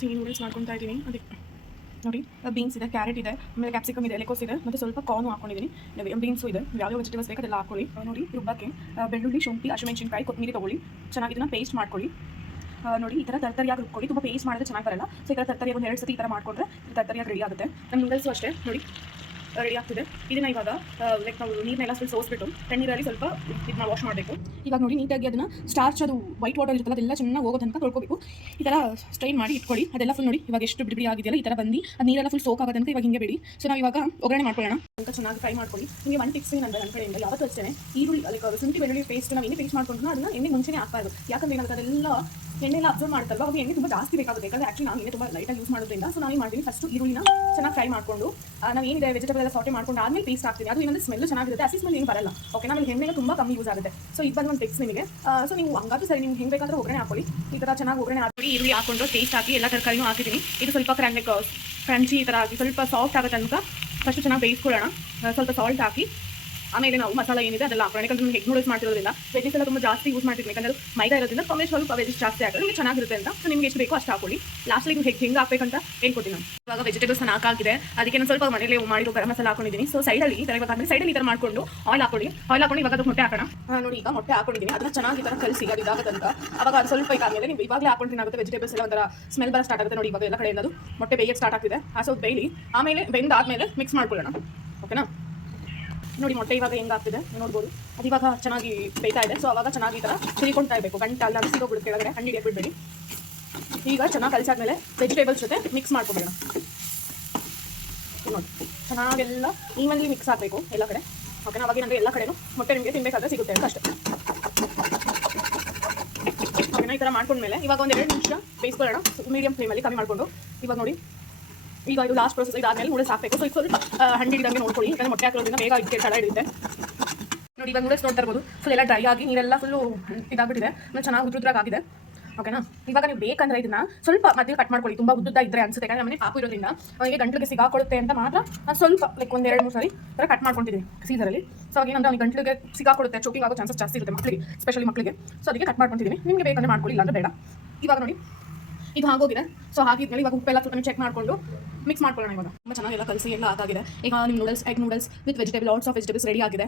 ಸಿಹಿ ನೂಡಲ್ಸ್ ಮಾಡ್ಕೊತಾ ಇದ್ದೀನಿ. ಅದಕ್ಕೆ ನೋಡಿ ಬೀನ್ಸ್ ಇದೆ, ಕ್ಯಾರೆಟ್ ಇದೆ, ಆಮೇಲೆ ಕ್ಯಾಪ್ಸಿಕಮ್ ಇದೆ, ಎಲೆಕೋಸ್ ಇದೆ, ಮತ್ತು ಸ್ವಲ್ಪ ಕಾರ್ನು ಹಾಕೊಂಡಿದ್ದೀನಿ. ಬೀನ್ಸು ಇದೆ, ಯಾವ್ಯಾವ ವೆಜಿಟೇಬಲ್ಸ್ ಬೇಕು ಅದೆಲ್ಲ ಹಾಕೊಳ್ಳಿ. ನೋಡಿ ರುಬ್ಬಕ್ಕೆ ಬೆಳ್ಳುಳ್ಳಿ, ಶುಂಠಿ, ಹಸಿಮೆಣಸಿನಕಾಯಿ, ಕೊತ್ತಂಬರಿ ತೊಗೊಳ್ಳಿ. ಚೆನ್ನಾಗಿ ಇದನ್ನು ಪೇಸ್ಟ್ ಮಾಡ್ಕೊಳ್ಳಿ. ನೋಡಿ ಈ ಥರ ತರ್ತರಿಯಾಗಿ ರುಬ್ಕೊಳ್ಳಿ. ತುಂಬ ಪೇಸ್ಟ್ ಮಾಡಿದ್ರೆ ಚೆನ್ನಾಗಿ ಬರಲ್ಲ. ಸೊ ಈ ಥರ ತರ್ತರಿಯಾಗಿ ಒಂದು 2 ಸತಿ ಈ ಥರ ಮಾಡಿಕೊಂಡ್ರೆ ತರ್ತರಿಯಾಗಿ ರೆಡಿ ಆಗುತ್ತೆ. ನಮ್ಮ ನೂಡಲ್ಸು ಅಷ್ಟೇ ನೋಡಿ ರೆಡಿ ಆಗ್ತಿದೆ. ಇದನ್ನು ಇವಾಗ ಲೈಕ್ ನಾವು ನೀರನ್ನೆಲ್ಲ ಸ್ವಲ್ಪ ಸೋಸ್ಬಿಟ್ಟು ತಣ್ಣೀರಲ್ಲಿ ಸ್ವಲ್ಪ ಇದನ್ನ ವಾಶ್ ಮಾಡಬೇಕು. ಇವಾಗ ನೋಡಿ ನೀಟಾಗಿ ಅದನ್ನು ಸ್ಟಾರ್ಚ್ ಅದು ವೈಟ್ ವಾಟರ್ ಇರುತ್ತಲ್ಲ ಅದೆಲ್ಲ ಚೆನ್ನಾಗಿ ಹೋಗೋ ತನಕ ತೊಳ್ಕೊಬೇಕು. ಈ ಥರ ಸ್ಟ್ರೈನ್ ಮಾಡಿ ಇಟ್ಕೊಳ್ಳಿ. ಅದೆಲ್ಲ ಫುಲ್ ನೋಡಿ ಇವಾಗ ಎಷ್ಟು ಬಿಡಿ ಆಗಿದೆಯಲ್ಲ ಈ ಥರ ಬಂದು ಅದು ನೀರೆಲ್ಲ ಫುಲ್ ಸೋಕ್ ಆಗೋದಂತ ಇವಾಗ ಹಿಂಗೆ ಬಿಡಿ. ಸೊ ನಾವು ಇವಾಗ ಒಗ್ಗರಣೆ ಮಾಡ್ಕೊಳ್ಳೋಣ. ಅಂತ ಚೆನ್ನಾಗಿ ಫ್ರೈ ಮಾಡ್ಕೊಳ್ಳಿ. ನಿಮಗೆ ಒಂದು ಟಿಪ್ಸ್ ಏನಂದರೆ ನನ್ನ ಕಡೆಯಿಂದ ಯಾವತ್ತೂ ಅಷ್ಟೇ ಈರುಳ್ಳಿ ಲೈಕ್ ಶುಂಠಿ ಬೆಳ್ಳುಳ್ಳಿ ಪೇಸ್ಟ್ ನಾವು ಎಣ್ಣೆ ಪೇಸ್ಟ್ ಮಾಡ್ಕೊಂಡು ಅದನ್ನು ಎಣ್ಣೆ ಮುಂಚೆನೇ ಹಾಕ್ಬಾರ್ದು. ಯಾಕಂದರೆ ಏನಾಗುತ್ತೆ ಅದೆಲ್ಲ ಎಣ್ಣೆಲ್ಲ ಅಬ್ಸರ್ವ್ ಮಾಡುತ್ತಲ್ವ ಅವಾಗ ಎಣ್ಣೆ ತುಂಬ ಜಾಸ್ತಿ ಬೇಕಾಗುತ್ತೆ. ಯಾಕಂದರೆ ಆ್ಯಕ್ಚುಲಿ ನಾನು ಎಣ್ಣೆ ತುಂಬ ಲೈಟಾಗಿ ಯೂಸ್ ಮಾಡೋದ್ರಿಂದ ಸೊ ನಾನು ಏನು ಮಾಡ್ತೀನಿ ಫಸ್ಟು ಈರುಳ್ಳಿನ ಚೆನ್ನಾಗಿ ಫ್ರೈ ಮಾಡಿಕೊಂಡು ನಾವು ಏನಿದೆ ವೆಜಿಟೇಬಲ್ ಎಲ್ಲ ಸಾಟೆ ಮಾಡ್ಕೊಂಡು ಆದಮೇಲೆ ಪೇಸ್ಟ್ ಹಾಕ್ತೀನಿ. ಅದು ಏನಂದರೆ ಸ್ಮೆಲ್ ಚೆನ್ನಾಗಿರುತ್ತೆ, ಹಸಿ ಸ್ಮೆಲ್ ಏನು ಬರಲ್ಲ. ಓಕೆ ನಮಗೆ ಎಣ್ಣೆಗೆ ತುಂಬ ಕಮ್ಮಿ ಯೂಸ್ ಆಗುತ್ತೆ. ಸೊ ಇದು ಬಂದು ಒಂದು ಟಿಪ್ಸ್ ನಿಮಗೆ. ಸೊ ನೀವು ಹಂಗಾದ್ರೂ ಸರಿ ನಿಮ್ಗೆ ಹೆಂಗೆ ಬೇಕಾದ್ರೆ ಒಗ್ಗರಣೆ ಹಾಕೊಳ್ಳಿ. ಈ ಥರ ಚೆನ್ನಾಗಿ ಒಗ್ಗರಣೆ ಹಾಕಿ ಈರುಳ್ಳಿ ಹಾಕೊಂಡು ಪೇಸ್ಟ್ ಹಾಕಿ ಎಲ್ಲ ತರಕಾರಿನೂ ಹಾಕಿದ್ದೀನಿ. ಇದು ಸ್ವಲ್ಪ ಕ್ರಂಚಿ ಈ ಥರ ಹಾಕಿ ಸ್ವಲ್ಪ ಸಾಫ್ಟ್ ಆಗುತ್ತೆ ತನಕ ಫಸ್ಟ್ ಚೆನ್ನಾಗಿ ಬೇಯಿಸ್ಕೊಳ್ಳೋಣ. ಸ್ವಲ್ಪ ಸಾಲ್ಟ್ ಹಾಕಿ ಆಮೇಲೆ ನಾವು ಮಸಾಲ ಏನಿದೆ ಅದೆಲ್ಲ ಹಾಕೋಣ. ಯಾಕಂದ್ರೆ ನೀವು ಎಗ್ ನೂಡಲ್ಸ್ ಮಾಡ್ತಿರೋದ್ರಿಂದ ವೆಜಿಸ್ ಎಲ್ಲ ತುಂಬ ಜಾಸ್ತಿ ಯೂಸ್ ಮಾಡ್ತೀವಿ. ಯಾಕಂದ್ರೆ ಮೈದಾ ಇರೋದ್ರಿಂದ ಸ್ವಲ್ಪ ವೆಜಿಸ್ ಜಾಸ್ತಿ ಆಗುತ್ತೆ, ನಿಮಗೆ ಚೆನ್ನಾಗಿರುತ್ತೆ ಅಂತ. ಸೊ ನಿಮ್ಗೆ ಎಷ್ಟು ಬೇಕೋ ಅಷ್ಟು ಹಾಕೊಳ್ಳಿ. ಲಾಸ್ಟಲ್ಲಿ ನೀವು ಹೆಂಗೆ ಹಾಕಬೇಕಂತ ಹೇಳ್ಕೊಡ್ತೀನಿ ನಾನು. ಇವಾಗ ವೆಜಿಟೇಬಲ್ಸ್ ಹಾಕಾಗಿದೆ, ಅದಕ್ಕೆ ನಾನು ಸ್ವಲ್ಪ ಮನೇಲಿ ಮಾಡಿರೋ ಗರಂ ಮಸಾಲ ಹಾಕೊಂಡಿದ್ದೀನಿ. ಸೊ ಸೈಡಲ್ಲಿ ಈ ಥರ ಇವಾಗ ಆಮೇಲೆ ಸೈಡಲ್ಲಿ ಈ ಥರ ಮಾಡ್ಕೊಂಡು ಆಯಿಲ್ ಹಾಕೊಳ್ಳಿ. ಆಯಿಲ್ ಹಾಕೊಂಡು ಇವಾಗ ಅದಕ್ಕೆ ಮೊಟ್ಟೆ ಹಾಕೋಣ. ನೋಡಿ ಈಗ ಮೊಟ್ಟೆ ಹಾಕೊಂಡಿದ್ದೀನಿ, ಅದನ್ನ ಚೆನ್ನಾಗಿ ಈ ಥರ ಕಲಿಸಿ ಅದು ಇದಾಗುತ್ತೆ ಅಂತ. ಅವಾಗ ಅದು ಸ್ವಲ್ಪ ಆದಮೇಲೆ ನೀವು ಇವಾಗಲೇ ಹಾಕೊಂಡು ಆಗುತ್ತೆ ವೆಜಿಟೇಬಲ್ಸ್ ಎಲ್ಲ ಒಂಥರ ಸ್ಮೆಲ್ ಬರೋ ಸ್ಟಾರ್ಟ್ ಆಗುತ್ತೆ. ನೋಡಿ ಇವಾಗ ಎಲ್ಲ ಕಡೆ ಅದು ಮೊಟ್ಟೆ ಬೇಯಕ್ಕೆ ಸ್ಟಾರ್ಟ್ ಆಗ್ತಿದೆ. ಸ್ವಲ್ಪ ಬೇಯಲಿ, ಆಮೇಲೆ ಬೆಂದಾದ್ಮೇಲೆ ಮಿಕ್ಸ್ ಮಾಡ್ಕೊಳ್ಳೋಣ. ಓಕೆನಾ? ನೋಡಿ ಮೊಟ್ಟೆ ಇವಾಗ ಹೆಂಗಾಗ್ತಿದೆ ನೋಡ್ಬೋದು. ಅದು ಇವಾಗ ಚೆನ್ನಾಗಿ ಬೇಯ್ತಾ ಇದೆ. ಸೊ ಅವಾಗ ಚೆನ್ನಾಗಿ ಈ ಥರ ತಿಳ್ಕೊಳ್ತಾ ಇರಬೇಕು. ಗಂಟೆ ಅಲ್ಲ ಸಿಗೋಗ್ಬಿಡುತ್ತೆ ಕೆಳಗಡೆ, ಹಂಡಿ ಬಿಡಬೇಡಿ. ಈಗ ಚೆನ್ನಾಗಿ ಕಲಿಸಾದ್ಮೇಲೆ ವೆಜಿಟೇಬಲ್ಸ್ ಜೊತೆ ಮಿಕ್ಸ್ ಮಾಡ್ಕೊಬೇಡ. ನೋಡಿ ಚೆನ್ನಾಗೆಲ್ಲ ಈವನ್ಲಿ ಮಿಕ್ಸ್ ಆಗಬೇಕು ಎಲ್ಲ ಕಡೆ. ಓಕೆನಾ? ಅವಾಗ ಏನಂದರೆ ಎಲ್ಲ ಕಡೆನೂ ಮೊಟ್ಟೆ ನಿಮಗೆ ತಿನ್ನಬೇಕಾದ್ರೆ ಸಿಗುತ್ತೆ ಅಂತ ಅಷ್ಟೇ. ಓಕೆನಾ? ಈ ಥರ ಮಾಡ್ಕೊಂಡ್ಮೇಲೆ ಇವಾಗ ಒಂದು 2 ನಿಮಿಷ ಬೇಯಿಸ್ಕೊಳ್ಳೋಣ ಮೀಡಿಯಂ ಫ್ಲೇಮಲ್ಲಿ ಕಮ್ಮಿ ಮಾಡಿಕೊಂಡು. ಇವಾಗ ನೋಡಿ ಈಗ ಇದು ಲಾಸ್ಟ್ ಪ್ರೊಸೆಸ್. ಇದಾದಮೇಲೆ ನೂಡಲ್ಸ್ ಹಾಕಬೇಕು. ಸೊ ಇದು ಸ್ವಲ್ಪ ಹಂಡಿ ಹಿಡಿದಂಗೆ ನೋಡ್ಕೊಳ್ಳಿ. ಯಾಕಂದರೆ ಮೊಟ್ಟೆ ಹಾಕೋದ್ರಿಂದ ಬೇಗ ಇದಕ್ಕೆ ತಡ ಹಿಡಿಯುತ್ತೆ. ನೋಡಿ ಇವಾಗ ನೂಡಲ್ಸ್ ನೋಡ್ತಾ ಇರ್ಬೋದು ಫುಲ್ ಎಲ್ಲ ಡ್ರೈ ಆಗಿ ನೀರೆಲ್ಲ ಫುಲ್ಲು ಇದಾಗ್ಬಿಟ್ಟಿದೆ. ಆಮೇಲೆ ಚೆನ್ನಾಗಿ ಉದ್ರುದ್ರಾಗಿ ಆಗಿದೆ. ಓಕೆನಾ? ಇವಾಗ ನೀವು ಬೇಕಂದ್ರೆ ಇದನ್ನ ಸ್ವಲ್ಪ ಮಧ್ಯೆ ಕಟ್ ಮಾಡ್ಕೊಳ್ಳಿ. ತುಂಬ ಉದ್ದ ಇದ್ದರೆ ಅನ್ಸುತ್ತೆ. ಯಾಕಂದರೆ ನಮ್ಮನೆ ಪಾಪು ಇರೋದ್ರಿಂದ ಅವನಿಗೆ ಗಂಟ್ಲಿಗೆ ಸಿಗಾಕೊಳ್ಳುತ್ತೆ ಅಂತ ಮಾತ್ರ ನಾನು ಸ್ವಲ್ಪ ಲೈಕ್ ಒಂದು 2-3 ಸರಿ ಥರ ಕಟ್ ಮಾಡ್ಕೊತಿದ್ದೀನಿ ಸೀಸರಲ್ಲಿ. ಸೊ ಅವಾಗ ಏನಂದ್ರೆ ಅವ್ನಿಗೆ ಗಂಟ್ಲಿಗೆ ಸಿಗಾಕೊಳ್ಳುತ್ತೆ, ಚೋಕಿಂಗ್ ಆಗೋ ಚಾನ್ಸಸ್ ಜಾಸ್ತಿ ಇರುತ್ತೆ ಮಕ್ಕಳಿಗೆ, ಸ್ಪೆಷಲಿ ಮಕ್ಕಳಿಗೆ. ಸೊ ಅದಕ್ಕೆ ಕಟ್ ಮಾಡ್ಕೊತಿದ್ದೀನಿ. ನಿಮಗೆ ಬೇಕಂದ್ರೆ ಮಾಡ್ಕೊಳ್ಳಿ, ಇಲ್ಲಾಂದ್ರೆ ಬೇಡ. ಇವಾಗ ನೋಡಿ ಇದು ಆಗೋಗಿದೆ. ಸೊ ಹಾಗಿದ್ಮೇಲೆ ಇವಾಗ ಉಪ್ಪೆಲ್ಲ ಸ್ವಲ್ಪ ಚೆಕ್ ಮಾಡಿಕೊಂಡು ಮಿಕ್ಸ್ ಮಾಡ್ಕೊಳ್ಳೋಣ. ಇವಾಗ ತುಂಬ ಚೆನ್ನಾಗೆಲ್ಲ ಕಲಸಿ ಎಲ್ಲ ಆಗಿದೆ. ಈಗ ನಿಮ್ಮ noodles egg noodles with vegetable lots of vegetables ready ಆಗಿದೆ.